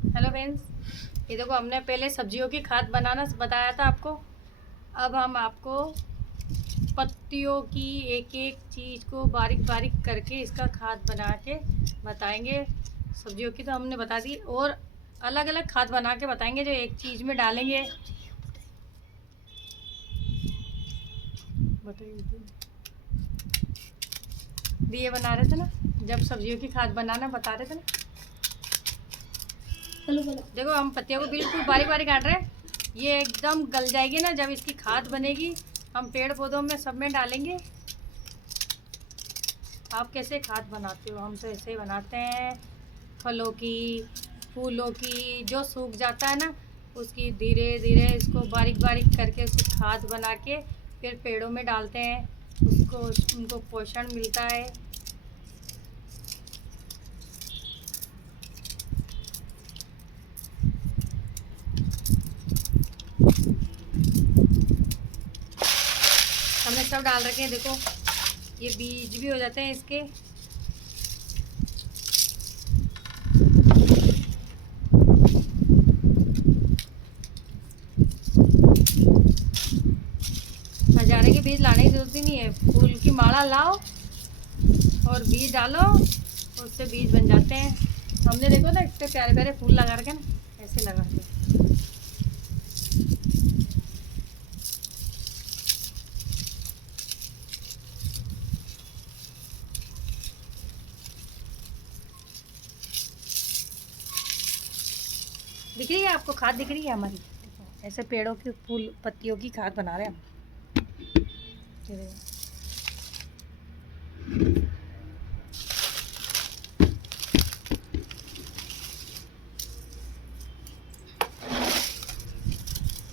Hello friends, ये देखो हमने पहले सब्जियों की खाद बनाना बताया था आपको। अब हम आपको पत्तियों की एक एक चीज़ को बारीक बारीक करके इसका खाद बना के बताएंगे। सब्जियों की तो हमने बता दी, और अलग अलग खाद बना के बताएंगे जो एक चीज़ में डालेंगे। बताइए, दिए बना रहे थे ना जब सब्जियों की खाद बनाना बता रहे थे ना। चलो चलो, देखो हम पत्तियों को बिल्कुल बारीक बारीक काट रहे हैं। ये एकदम गल जाएगी ना जब इसकी खाद बनेगी, हम पेड़ पौधों में सब में डालेंगे। आप कैसे खाद बनाते हो? हम तो ऐसे ही बनाते हैं। फलों की, फूलों की, जो सूख जाता है ना उसकी धीरे धीरे इसको बारीक बारीक करके उसकी खाद बना के फिर पेड़ों में डालते हैं। उसको उनको पोषण मिलता है। हमने सब डाल रखे हैं, देखो ये बीज भी हो जाते हैं इसके। हजारे के बीज लाने की जरूरत ही नहीं है, फूल की माला लाओ और बीज डालो, उससे बीज बन जाते हैं। हमने देखो ना इतने प्यारे प्यारे फूल लगा रखे ना, ऐसे लगा के। दिख रही है आपको खाद? दिख रही है हमारी? ऐसे पेड़ों की फूल पत्तियों की खाद बना रहे हैं हम।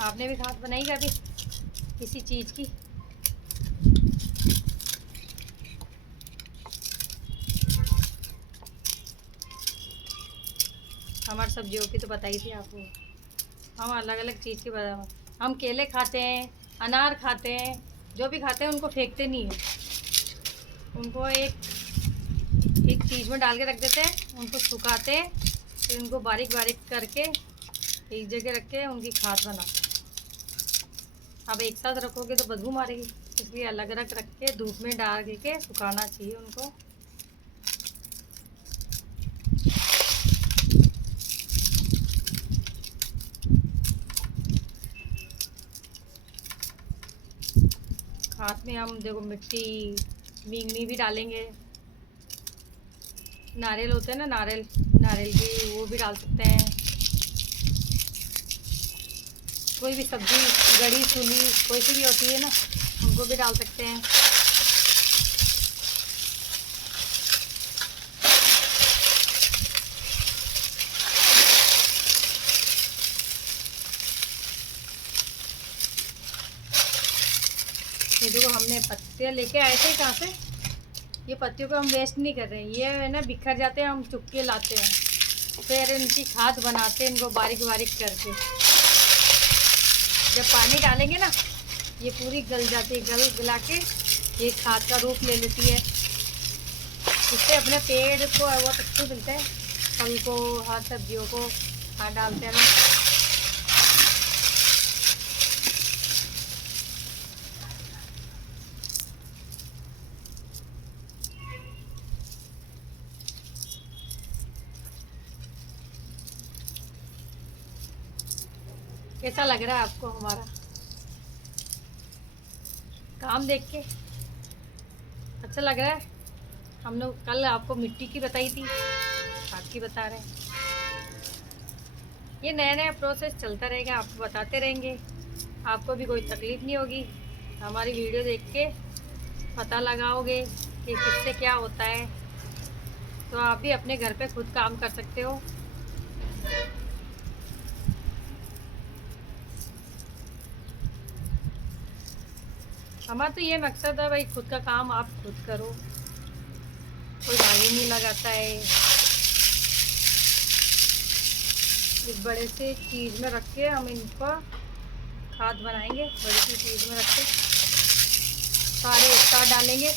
आपने भी खाद बनाई कभी किसी चीज़ की? हमारी सब्जियों की तो बताई थी आपको। हम अलग अलग चीज़ की बता, हम केले खाते हैं, अनार खाते हैं, जो भी खाते हैं उनको फेंकते नहीं हैं। उनको एक एक चीज़ में डाल के रख देते हैं, उनको सुखाते हैं, फिर उनको बारीक बारीक करके एक जगह रख के उनकी खाद बनाते हैं। अब एक साथ रखोगे तो बदबू मारेगी, इसलिए अलग अलग रख के धूप में डाल के सुखाना चाहिए उनको। खाद में हम देखो मिट्टी मींगनी भी डालेंगे। नारियल होते हैं ना, नारियल नारियल की वो भी डाल सकते हैं। कोई भी सब्जी गड़ी सुनी कोई सी भी होती है ना, उनको भी डाल सकते हैं। ये देखो हमने पत्तियाँ लेके आए थे कहाँ से, ये पत्तियों को हम वेस्ट नहीं कर रहे हैं। ये है ना बिखर जाते हैं, हम चुप के लाते हैं, फिर इनकी खाद बनाते हैं इनको बारीक बारीक करके। जब पानी डालेंगे ना ये पूरी गल जाती है, गल गला के ये खाद का रूप ले लेती है। इससे अपने पेड़ को बहुत अच्छे मिलते हैं, फल को, हर सब्जियों को खाद डालते हैं ना। कैसा लग रहा है आपको हमारा काम देख के? अच्छा लग रहा है? हम लोग कल आपको मिट्टी की बताई थी, खाद की बता रहे हैं। ये नया नया प्रोसेस चलता रहेगा, आपको बताते रहेंगे। आपको भी कोई तकलीफ़ नहीं होगी। हमारी वीडियो देख के पता लगाओगे कि किससे क्या होता है, तो आप भी अपने घर पे खुद काम कर सकते हो। हमारा तो ये मकसद है भाई, खुद का काम आप खुद करो, कोई मालूम नहीं लगाता है। एक बड़े से चीज़ में रख के हम इनका खाद बनाएंगे। बड़ी सी चीज़ में रख के सारे एक साथ डालेंगे।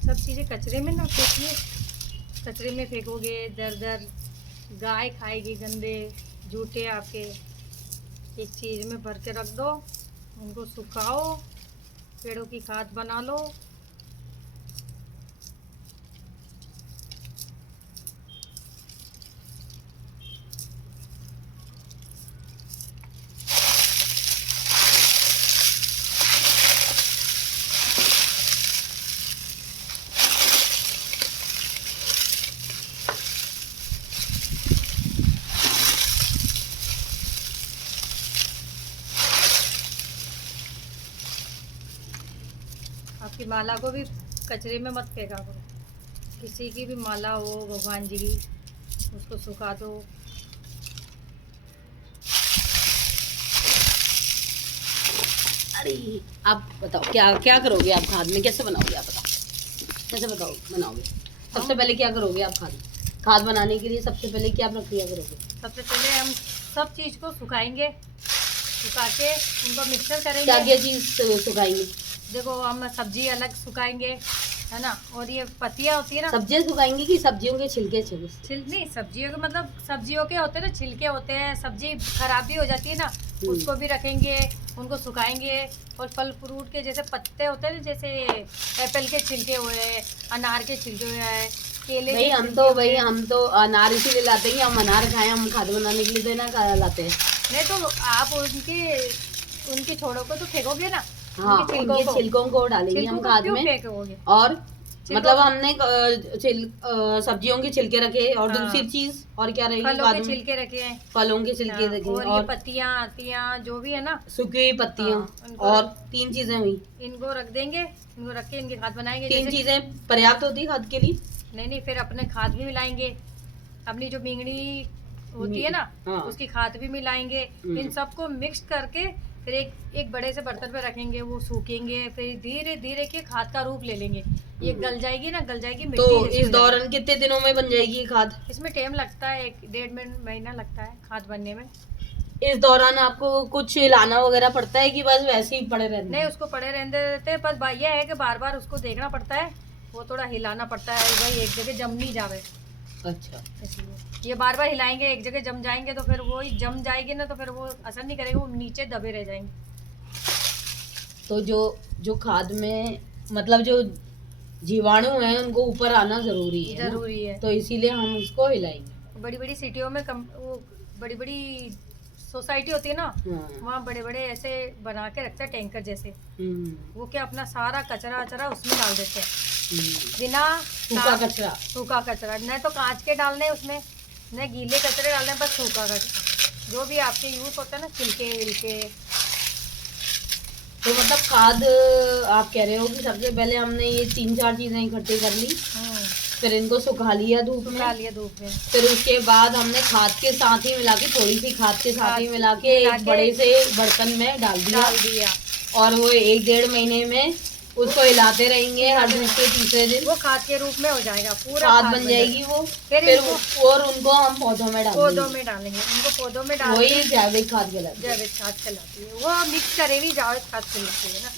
सब चीज़ें कचरे में ना फेंकिए, कचरे में फेंकोगे दर दर गाय खाएगी, गंदे जूठे आपके। एक चीज़ में भर के रख दो, उनको सुखाओ, पेड़ों की खाद बना लो। आपकी माला को भी कचरे में मत फेंका करो। किसी की भी माला हो भगवान जी की, उसको सुखा दो। अरे आप बताओ क्या क्या करोगे आप खाद में, कैसे बनाओगे आप बताओ, कैसे बताओ बनाओगे? सबसे पहले क्या करोगे आप खाद बनाने के लिए सबसे पहले क्या प्रक्रिया करोगे? सबसे पहले हम सब चीज़ को सुखाएंगे, सुखा के उनको मिक्सर क्या करेंगे। क्या चीज़ सुखाएंगे? देखो हम सब्जी अलग सुखाएंगे, है ना, और ये पत्तियाँ होती है ना। सब्जियां सुखाएंगे कि सब्जियों के छिलके नहीं, सब्जियों के मतलब सब्जियों के होते हैं ना, छिलके होते हैं, सब्जी खराब भी हो जाती है ना, उसको भी रखेंगे, उनको सुखाएंगे। और फल फ्रूट के जैसे पत्ते होते हैं ना, जैसे एप्पल के छिलके हुए, अनार के छिलके हुए, केले के भाई हम तो अनार इसीलिए लाते हैं कि हम अनार खाएं, हम खाद बनाने के लिए तो ना लाते हैं। नहीं तो आप उनकी छोड़ों को तो फेंकोगे ना। हाँ, उनके छिलकों को डालेंगे हम खाद में। फेंकोगे और मतलब हमने सब्जियों के छिलके रखे, और हाँ। दूसरी चीज और क्या रहेगी? फलों के छिलके रखे हैं, फलों के छिलके हाँ। रखे, और ये पत्तियां आती हैं जो भी है ना, सूखी हुई पत्तियां, हाँ, और 3 चीजें हुई। इनको रख देंगे, इनको रख के इनके खाद बनाएंगे। 3 चीजें पर्याप्त होती है खाद के लिए? नहीं, फिर अपने खाद भी मिलाएंगे, अपनी जो मिंगनी होती है ना, हाँ। उसकी खाद भी मिलाएंगे। इन सबको मिक्स करके फिर एक बड़े से बर्तन पे रखेंगे, वो सूखेंगे, फिर धीरे धीरे के खाद का रूप ले लेंगे। ये गल जाएगी ना, गल जाएगी मिट्टी। तो इस दौरान कितने दिनों में बन जाएगी खाद? इसमें टाइम लगता है, 1-1.5 महीना लगता है खाद बनने में। इस दौरान आपको कुछ हिलाना वगैरह पड़ता है कि बस वैसे ही पड़े रहते? नहीं, उसको पड़े रहने देते हैं, बस ये है कि बार बार उसको देखना पड़ता है, वो थोड़ा हिलाना पड़ता है भाई, एक जगह जम नहीं जावे। अच्छा, इसलिए ये बार बार हिलाएंगे, एक जगह जम जाएंगे तो फिर वो जम जाएगी ना, तो फिर वो असर नहीं करेगा, वो नीचे दबे रह जाएंगे। तो जो खाद में मतलब जो जीवाणु है उनको ऊपर आना जरूरी है, तो इसीलिए हम उसको हिलाएंगे। बड़ी बड़ी सिटियों में वो बड़ी बड़ी सोसाइटी होती है ना, वहाँ बड़े बड़े ऐसे बना के रखते हैं टैंकर जैसे, वो क्या अपना सारा कचरा वचरा उसमें डाल देते हैं, बिना सूखा कचरा, न तो कांच के डालने उसमें, न गीले कचरे डालने, बस सूखा कचरा जो भी आपके यूज होता है ना, छिलके विलके। तो मतलब खाद आप कह रहे हो कि सबसे पहले हमने ये 3-4 चीजें इकट्ठी कर ली, फिर इनको सुखा लिया धूप में, फिर उसके बाद हमने खाद के साथ ही मिला के, थोड़ी सी खाद के साथ ही मिला के एक बड़े से बर्तन में डाल दिया, और वो 1-1.5 महीने में उसको हिलाते रहेंगे, हर दूसरे तीसरे दिन वो खाद के रूप में हो जाएगा, पूरा खाद बन जाएगी वो। फिर और उनको हम पौधों में डालेंगे, उनको पौधों में डाल, वही जैविक खाद कहलाती है, वो मिक्स करेगी जैविक खाद कहलाती है ना।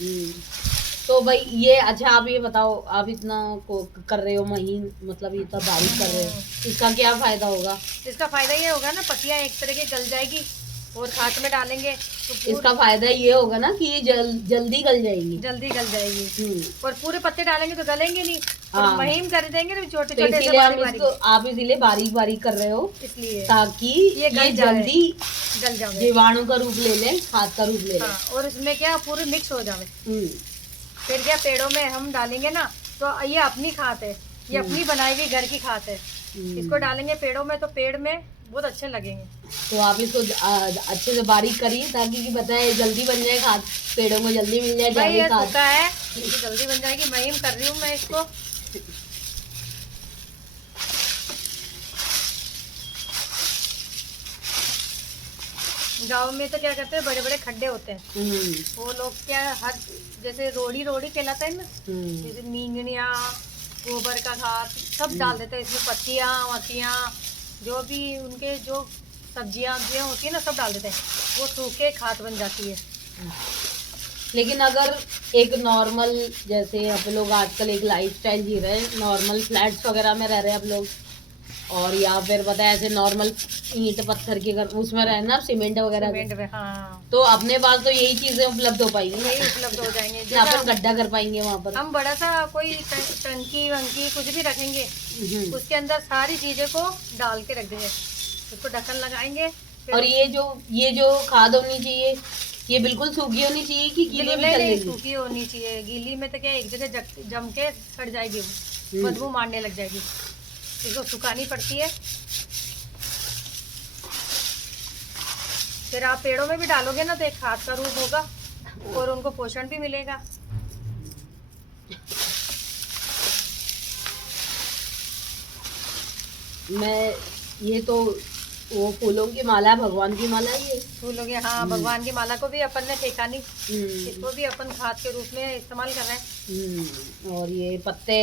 तो भाई ये अच्छा, आप ये बताओ, आप इतना को कर रहे हो महीन, मतलब इतना बारीक कर रहे हो, इसका क्या फायदा होगा? इसका फायदा ये होगा ना, पत्तियां एक तरह की गल जाएगी, और खाद में डालेंगे तो इसका फायदा ये होगा ना कि ये जल्दी गल जाएगी। और पूरे पत्ते डालेंगे तो गलेंगे नहीं, हाँ। महीन कर देंगे ना, छोटे छोटे। आप इसीलिए बारीक बारीक कर रहे हो, इसलिए ताकि ये जल्दी गल जाए, जीवाणु का रूप ले ले, खाद का रूप ले ले। और इसमें क्या पूरे मिक्स हो जाए। फिर क्या पेड़ों में हम डालेंगे ना, तो ये अपनी खाद है, ये अपनी बनाई हुई घर की खाद है, इसको डालेंगे पेड़ों में तो पेड़ में बहुत अच्छे लगेंगे। तो आप इसको अच्छे से बारीक करिए, ताकि बताए जल्दी बन जाए खाद, पेड़ों को जल्दी मिल जाए जैविक खाद है, जल्दी बन जाएगी। महीन कर रही हूँ मैं इसको। गांव में तो क्या करते हैं, बड़े बड़े खड्डे होते हैं, वो लोग क्या हर जैसे रोड़ी रोड़ी कहलाता है ना, जैसे मींगनिया, गोबर का खाद सब डाल देते हैं इसमें, पत्तियाँ वत्तियाँ जो भी उनके जो सब्जियाँ होती है ना सब डाल देते हैं, वो सूखे खाद बन जाती है। लेकिन अगर एक नॉर्मल, जैसे आप लोग आजकल एक लाइफस्टाइल जी रहे हैं, नॉर्मल फ्लैट्स वगैरह में रह रहे हैं आप लोग, और या फिर पता है ऐसे नॉर्मल ईंट पत्थर के घर उसमें रहना, सीमेंट वगैरह में, हाँ, तो अपने पास तो यही चीजें उपलब्ध हो पाएंगी, यही उपलब्ध हो जाएंगे। यहाँ पर गड्ढा कर पाएंगे, वहाँ पर हम बड़ा सा कोई टंकी वंकी कुछ भी रखेंगे, उसके अंदर सारी चीजें को डाल के रख देंगे, उसको ढक्कन लगाएंगे। और ये जो खाद होनी चाहिए, ये बिल्कुल सूखी होनी चाहिए कि गीली भी चलेगी? सूखी होनी चाहिए, गीली में तो क्या एक जगह जम के सड़ जाएगी, वो बदबू मारने लग जाएगी, इसको सुखानी पड़ती है। फिर आप पेड़ों में भी डालोगे ना तो एक खाद का रूप होगा और उनको पोषण भी मिलेगा। मैं ये तो वो फूलों की माला, भगवान की माला, ये फूलों की, हाँ भगवान की माला को भी अपन ने फेंका नहीं, इसको भी अपन खाद के रूप में इस्तेमाल कर रहे हैं। और ये पत्ते,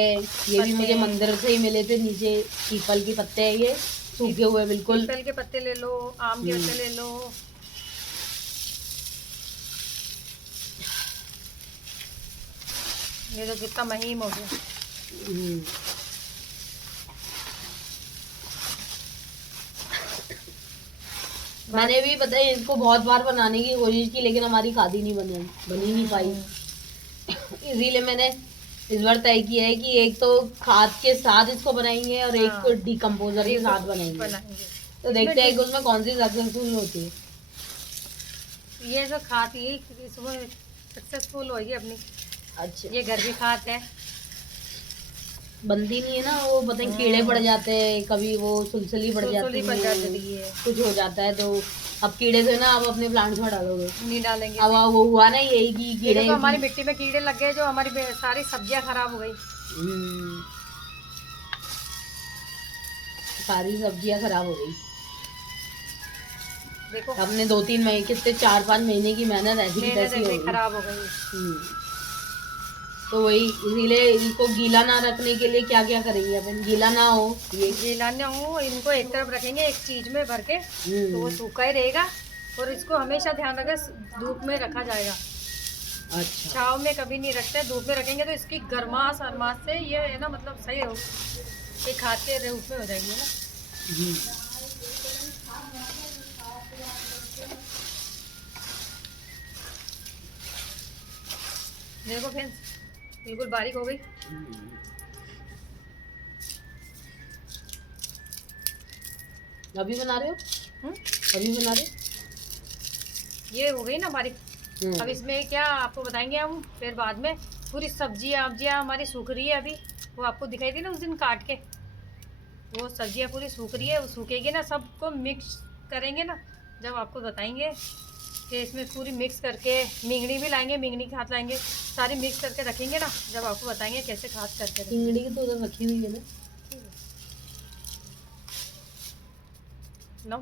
ये भी मुझे मंदिर से ही मिले थे, नीचे पीपल के पत्ते हैं, ये सूखे हुए बिल्कुल। पीपल के पत्ते ले लो, आम के पत्ते ले लो। ये तो कितना महीन हो गया। मैंने भी पता है इसको बहुत बार बनाने की कोशिश की, लेकिन हमारी खादी नहीं बनी नहीं पाई। इसीलिए मैंने इस बार तय किया है कि एक तो खाद के साथ इसको बनाएंगे और एक तो डिकम्पोजर के साथ बनाएंगे। तो देखते हैं कि उसमें कौन सी सक्सेसफुल होती है। ये जो खाद ये इसमें सक्सेसफुल होगी अपनी। अच्छा, ये घर की खाद है, बनती नहीं है ना, वो पता है कीड़े पड़ जाते हैं, कभी वो सुलसुली पड़ जाती है, कुछ हो जाता है। तो अब कीड़े से ना आप अपने प्लांट्स में डालोगे? नहीं डालेंगे। अब वो हुआ ना यही कि कीड़े, तो हमारी मिट्टी में कीड़े लग गए, जो हमारी सारी सब्जियां खराब हो गई। सारी सब्जियां खराब हो गई। देखो अपने 2-3 महीने, कितने 4-5 महीने की मेहनत ऐसी खराब हो गई। तो वही, इसीलिए इनको गीला ना रखने के लिए क्या क्या करेंगे अपन, गीला ना हो, ये गीला ना हो, इनको एक तरफ रखेंगे एक चीज में भर के, तो वो सूखा ही रहेगा। और इसको हमेशा ध्यान रखें, धूप में रखा जाएगा। अच्छा, छाव में कभी नहीं रखते, धूप में रखेंगे तो इसकी गर्माश अरमाश से ये है ना, मतलब सही हो, ये खाद के रूप में हो जाएगी ना। देखो फ्रेंड्स, बिल्कुल बारीक हो गई। अभी बना रहे हो? अभी बना रहे हो? ये हो गई ना बारीक। अब इसमें क्या आपको बताएंगे हम फिर बाद में। पूरी सब्जियां हमारी सूख रही है अभी, वो आपको दिखाई दी ना उस दिन काट के, वो सब्जियां पूरी सूख रही है। वो सूखेगी ना, सबको मिक्स करेंगे ना, जब आपको बताएंगे कि इसमें पूरी मिक्स करके, मिंगनी भी लाएंगे, मिंगनी की खाद लाएंगे, सारी मिक्स करके रखेंगे ना, जब आपको बताएंगे कैसे खाद करके। मिंगनी की तो उधर रखी हुई है ना, लो।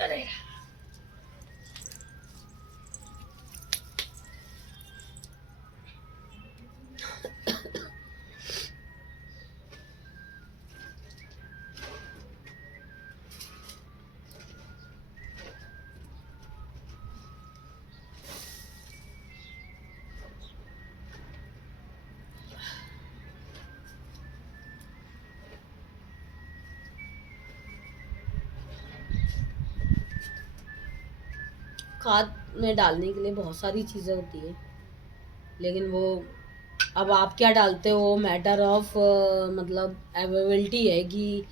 अरे खाद में डालने के लिए बहुत सारी चीज़ें होती है, लेकिन वो अब आप क्या डालते हो, मैटर ऑफ मतलब अवेलेबिलिटी है कि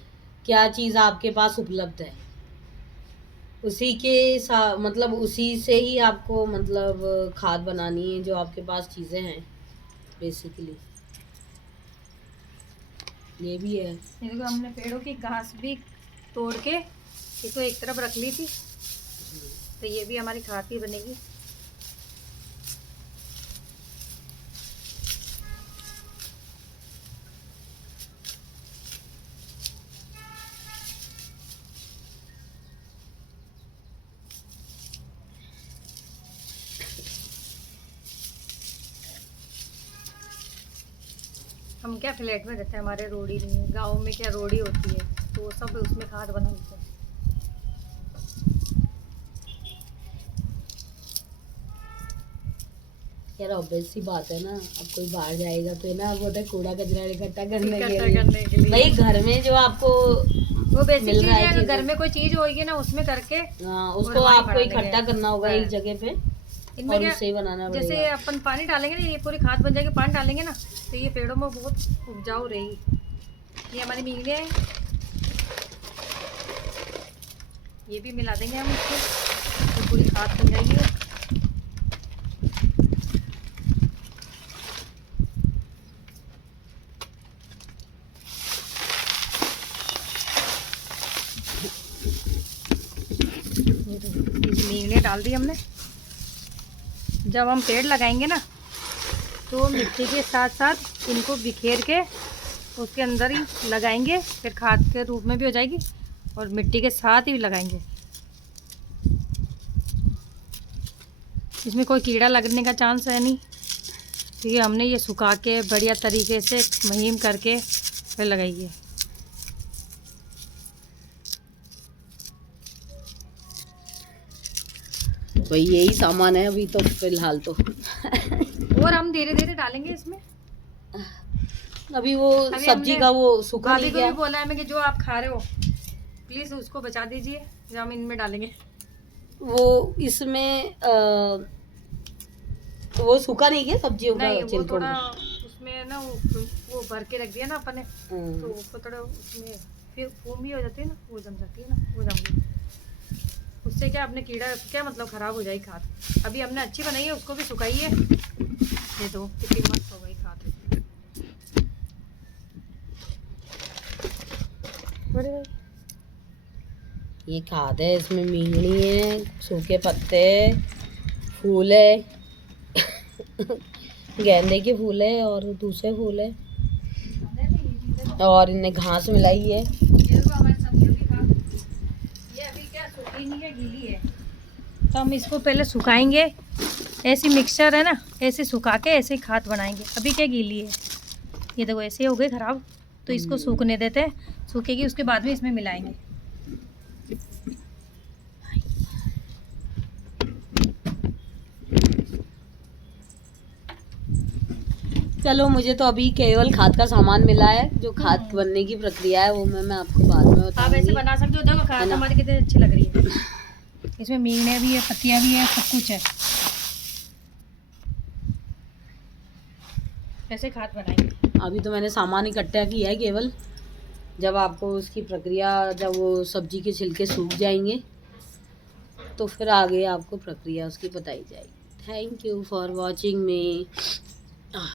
क्या चीज़ आपके पास उपलब्ध है, उसी के मतलब उसी से ही आपको मतलब खाद बनानी है, जो आपके पास चीज़ें हैं बेसिकली। ये भी है। देखो हमने पेड़ों की घास भी तोड़ के इसको एक तरफ रख ली थी, तो ये भी हमारी खाद ही बनेगी। हम क्या फ्लैट में रहते हैं, हमारे रोड़ी नहीं है। गाँव में क्या रोड़ी होती है, तो वो सब उसमें खाद बनाते हैं। यार ऑब्वियस सी बात है ना, अब कोई बाहर जाएगा तो है ना, वो तो कूड़ा कचरा इकट्ठा करने के लिए। भाई घर में जो आपको वो बेसिक मिल चीज रहा है है, चीज़ें। घर में कोई चीज होगी ना उसमें करके उसको वहीं आपको बनाने इकट्ठा के। करना होगा एक जगह पे इनमें और क्या, उससे ही बनाना जैसे पड़ेगा। अपन पानी डालेंगे ना, ये पूरी खाद बन जाएगी, पानी डालेंगे ना तो ये पेड़ों में बहुत उपजाऊ रहेगी। ये हमारी मींगड़ियाँ हैं, ये भी मिला देंगे हम इसको, तो पूरी खाद बन जाएगी। मींगड़ियाँ डाल दी हमने। जब हम पेड़ लगाएंगे ना तो मिट्टी के साथ साथ इनको बिखेर के उसके अंदर ही लगाएंगे, फिर खाद के रूप में भी हो जाएगी और मिट्टी के साथ ही लगाएंगे। इसमें कोई कीड़ा लगने का चांस है नहीं, क्योंकि हमने ये सुखा के बढ़िया तरीके से महीन करके फिर लगाइए। भाई यही सामान है अभी तो फिलहाल तो। और हम धीरे धीरे डालेंगे इसमें। अभी वो सब्जी का वो सूखा भाभी नहीं को गया। भी बोला है मैं कि जो आप खा रहे हो प्लीज़ उसको बचा दीजिए, जो हम इनमें डालेंगे। वो इसमें वो सूखा नहीं गया सब्जियों का नहीं, वो छिलकों थोड़ा का। उसमें ना वो भर के रख दिया ना अपन ने, तो उसको थोड़ा उसमें फिर फोम भी हो जाती है ना, वो जम जाती है ना, वो जम गई। उससे क्या अपने कीड़ा क्या मतलब ख़राब हो जाएगी खाद। अभी हमने अच्छी बनाई है, उसको भी सुखाइए। ये तो कितनी मस्त हो गई खाद। ये खाद है, इसमें मींगनी है, सूखे पत्ते, फूल है गेंदे के फूल है और दूसरे फूल है, और इन्हें घास मिलाई है। ये अभी क्या सूखी नहीं है, गीली है, तो हम इसको पहले सुखाएंगे। ऐसी मिक्सचर है ना, ऐसे सुखा के ऐसे खाद बनाएंगे। अभी क्या गीली है, ये देखो ऐसे हो गए ख़राब, तो इसको सूखने देते हैं, सूखेगी उसके बाद में इसमें मिलाएंगे। चलो मुझे तो अभी केवल खाद का सामान मिला है, जो खाद बनने की प्रक्रिया है वो मैं आपको बाद में आप बताऊंगी। ऐसे बना सकते हो, देखो खाद हमारी कितनी अच्छी लग रही है। इसमें मींगड़े भी है, पत्तियाँ भी है, सब कुछ है। ऐसे खाद बनाएंगे। अभी तो मैंने सामान इकट्ठा किया है केवल, जब आपको उसकी प्रक्रिया, जब वो सब्जी के छिलके सूख जाएंगे तो फिर आगे आपको प्रक्रिया उसकी बताई जाएगी। Thank you for watching me.